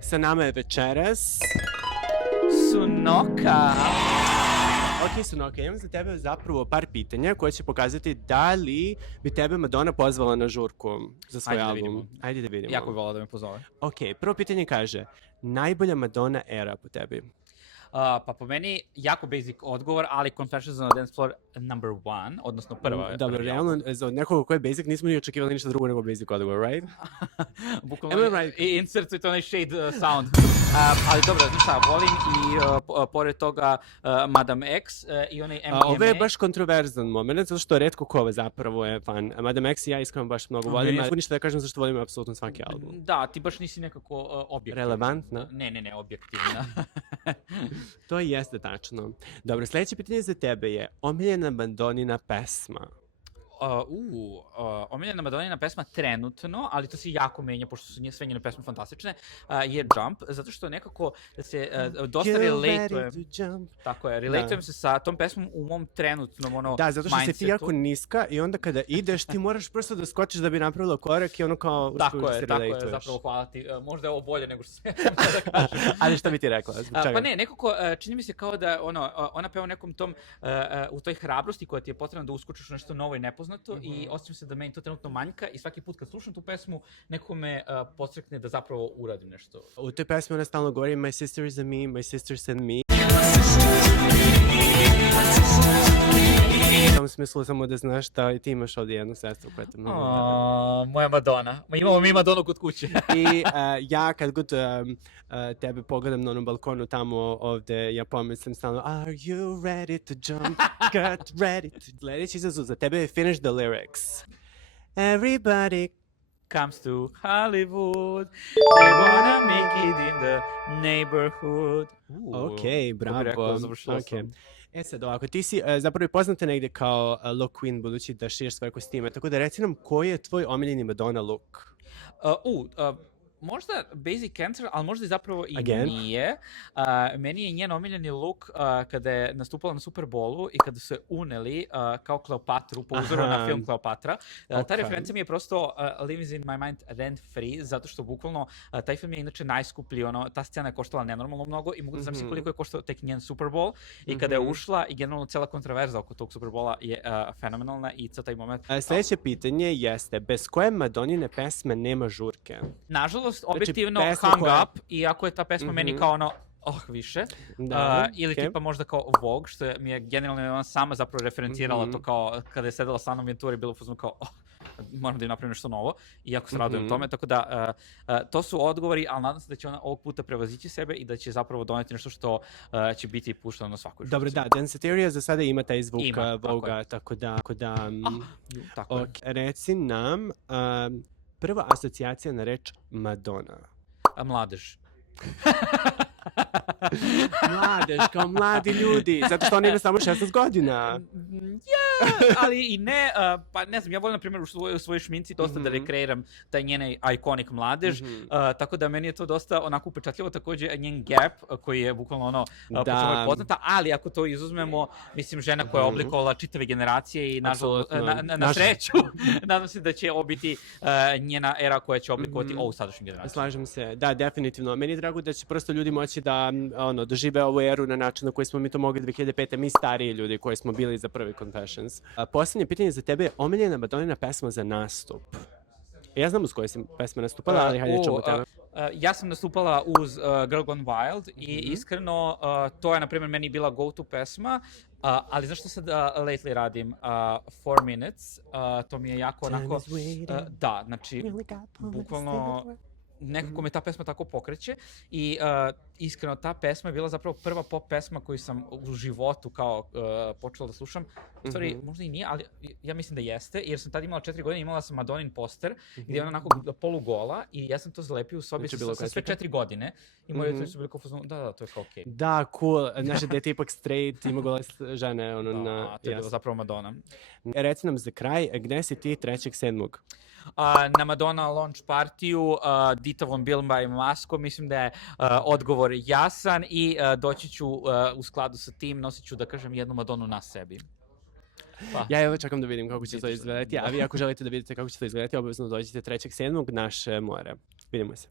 Sa nama je večeras... Sunoka. Ok, Sunoka, imam za tebe zapravo par pitanja koje će pokazati da li bi tebe Madonna pozvala na žurku za svoj Ajde da album. vidimo. Ajde da vidimo. Jako bi volao da me pozove. Ok, prvo pitanje kaže, najbolja Madonna era po tebi? Pa po meni jako basic odgovor, ali Confessions on a Dance Floor number 1, odnosno prva. Dobro, realno, za nekoga ko je basic nismo ni očekivali ništa drugo nego basic odgovor, right? Bukvalno, Am I right? i insertujte onaj shade sound. Ali dobro, znaš šta, volim i pored toga Madame X i onaj MDMA. Ovo je baš kontroverzan moment, zato što retko ko zapravo je fan. Madame X i ja iskreno baš mnogo volim, ali ništa da kažem zašto volim apsolutno svaki album. Da, ti baš nisi nekako objektivna. Relevantna? Ne, objektivna. To jeste tačno. Dobro, sljedeće pitanje za tebe je omiljena Madonnina pesma. Omiljena Madonnina pesma trenutno, ali to se jako menja, pošto su sve njene pesme fantastične, je Jump, zato što nekako se dosta relatujem. Tako je, relatujem se sa tom pesmom u mom trenutnom mindsetu. Da, zato što si ti jako niska i onda kada ideš ti moraš prosto da skočiš da bi napravila korak i ono kao tako je, zapravo hvala ti. Možda je ovo bolje nego što sam da kažem. Ali šta bi ti rekla? Pa ne, nekako čini mi se kao da ona peva u nekom tom, u toj hrabrosti koja ti je potrebna da uskočiš u nešto novo i nepoznato i osjećam se da meni to trenutno manjka i svaki put kad slušam tu pesmu nekako me podstrekne da zapravo uradim nešto. U toj pesmi ona stalno govori My sisters and me, my sisters and me. U tom smislu samo da znaš da i ti imaš ovdje jednu sestru koja te mnogo voli. Moja Madonna. Imamo mi Madonu kod kuće. I ja kad god tebe pogledam na onom balkonu tamo ovdje, ja pomislim stalno Are you ready to jump? Get ready to... Sljedeći izazov za tebe je Finish the Lyrics. Everybody comes to Hollywood. They wanna make it in the neighborhood. Ok, bravo. Okay. Sad ovako, ti si zapravo i poznata negdje kao look queen budući da šiješ svoje kostime, tako da reci nam koji je tvoj omiljeni Madonna look? Možda basic answer, ali možda i zapravo i nije. Meni je njen omiljeni look kada je nastupala na Super Bowlu i kada su je uneli kao Kleopatru, po uzoru na film Kleopatra. Ta referencija mi je prosto lives in my mind rent free, zato što bukvalno taj film je inače najskuplji, ta scena je koštala nenormalno mnogo i mogu da zamislim koliko je koštao tek njen Super Bowl i kada je ušla i generalno cijela kontroverza oko tog Super Bowla je fenomenalna i cijel taj moment. Sljedeće pitanje jeste, bez koje Madonnine pesme nema žurke? Nažalost, objektivno Hung Up, iako je ta pesma meni kao više. Ili tipa možda kao Vogue, što mi je generalno ona sama zapravo referencirala to kao kada je sedela sa Anom Venturi, bilo fuzno kao moram da im napravim nešto novo i jako se radujem tome, tako da to su odgovori, ali nadam se da će ona ovog puta prevazići sebe i da će zapravo doneti nešto što će biti pušteno na svakoj žurci. Dobro, da, Danceteria za sada ima taj zvuk Vogue-a, tako da... Reci nam, prva asocijacija na reč Madonna. Mladež. Mladež, kao mladi ljudi, zato što oni imaju samo 16 godina. Ali i ne, pa ne znam, ja volim na primjer u svojoj šminci dosta da rekreiram taj njenaj iconic mladež, tako da meni je to dosta onako upečatljivo, također njen Gap koji je bukvalno po čemu je poznata, ali ako to izuzmemo, mislim žena koja je oblikovala čitave generacije i nažalost, na sreću, nadam se da će ovo biti njena era koja će oblikovati ovu sadašnju generaciju. Slažem se, da, definitivno. Meni je drago da će prosto ljudi moći da dožive ovu eru na način na koji smo mi to mogli 2005. Mi stariji ljudi koji smo bili za prvi Confessions. Posljednje pitanje za tebe je omiljena Madonnina pesma za nastup. Ja znam uz koje si pesme nastupala, ali hajde ćemo tebe. Ja sam nastupala uz Girl Gone Wild i iskreno to je na primjer meni bila go-to pesma, ali znaš što sad lately radim? 4 Minutes, to mi je jako onako... Da, znači, bukvalno... Nekako me ta pesma tako pokreće i iskreno ta pesma je bila zapravo prva pop pesma koju sam u životu kao počela da slušam. U stvari, možda i nije, ali ja mislim da jeste, jer sam tad imala 4 godine, imala sam Madonnin poster gdje je ona onako polugola i ja sam to zalepio u sobi sa sve 4 godine i moji roditelji su bili kao da, to je kao okej. Da, cool. Znaš da je ipak straight, ima gole žene. Da, to je bilo zapravo Madonna. Reci nam za kraj, gde si ti 3.7. Na Madonna launch partiju Dita Von Bilma maskom, mislim da je odgovor jasan i doći ću u skladu sa tim, nosit ću da kažem jednu Madonu na sebi. Ja evo čekam da vidim kako će to izgledati, a vi ako želite da vidite kako će to izgledati, obavezno dođite 3.7. naše more. Vidimo se.